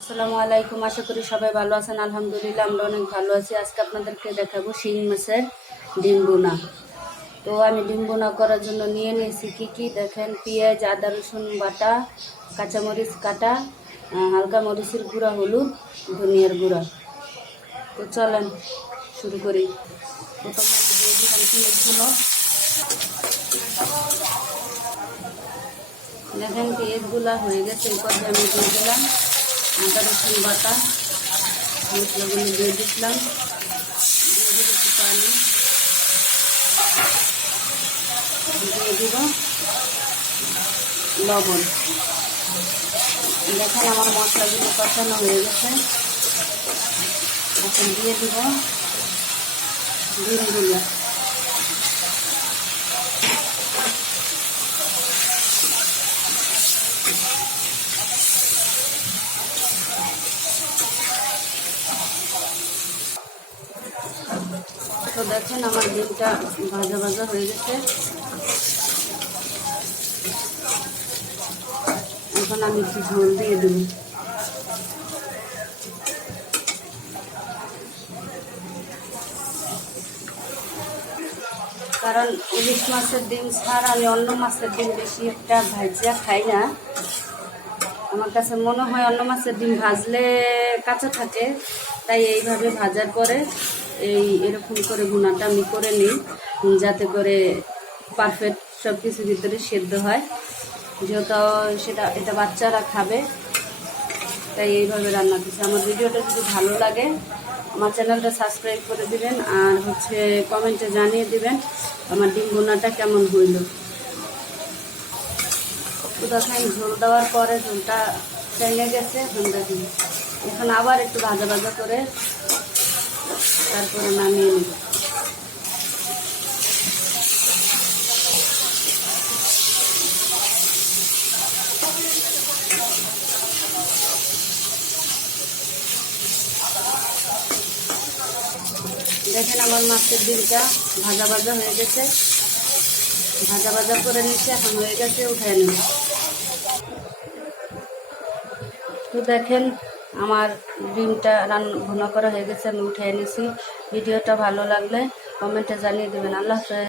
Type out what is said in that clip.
আসসালামু আলাইকুম। আশা করি সবাই ভালো আছেন। আলহামদুলিল্লাহ আমরা অনেক ভালো আছি। আজকে আপনাদেরকে দেখাবো শিং মাছের ডিম বোনা। তো আমি ডিম বোনা করার জন্য নিয়ে নিয়েছি কি দেখেন, পেঁয়াজ, আদা রসুন বাটা, কাঁচামরিচ কাটা, হালকা মরিচের গুঁড়া, হলুদ, ধনিয়ার গুঁড়া। তো চলেন শুরু করি। প্রথমে আমি দিয়ে দিলাম পেঁয়াজগুলো। দেখেন পেঁয়াজগুলো হয়ে গেছে, এই পর্যায়ে আমি দিয়ে দিলাম আদা রসুন বাটা, মশলাগুলো দিয়ে দিলাম, দিয়ে দিব একটু পানি, দিয়ে দিব লবণ। দেখেন আমার মশলাগুলো কষানো হয়ে গেছে। এখন দিয়ে দিব ডিমগুলো। তো দেখেন আমার ডিমটা ভাজা ভাজা হয়ে গেছে। এখন আমি একটু ঝোল দিয়ে দেব। কারণ ইলিশ মাছের ডিম ছাড়া আমি অন্য মাছের ডিম বেশি একটা ভাজা খাই না। আমার কাছে মনে হয় অন্য মাছের ডিম ভাজলে কাঁচা থাকে, তাই এইভাবে ভাজার পরে এরকম করে ভুনাটা আমি করে নিই, যাতে করে পারফেক্ট সব কিছু ভিতরে সেদ্ধ হয়। যেহেতু এটা বাচ্চারা খাবে, তাই এইভাবে রান্না করছি। আমার ভিডিওটা যদি ভালো লাগে আমার চ্যানেলটা সাবস্ক্রাইব করে দিবেন, আর কমেন্টে জানিয়ে দিবেন আমার ডিম ভুনাটা কেমন হইল। তো দেখেন ঝোল দেওয়ার পরে ঝোলটা টেনে গেছে। এখন আবার একটু ভাজা ভাজা করে তারপরে নামিয়ে নেব। দেখেন আমার মাছের ডিমটা ভাজা ভাজা হয়ে গেছে, ভাজা ভাজা করে নিচ্ছে। এখন হয়ে গেছে, উঠায় নেব। তো দেখেন আমার ডিমটা ভুনা করা হয়ে গেছে, আমি উঠিয়ে এনেছি। ভিডিওটা ভালো লাগলে কমেন্টে জানিয়ে দেবেন। আল্লাহ হাফেজ।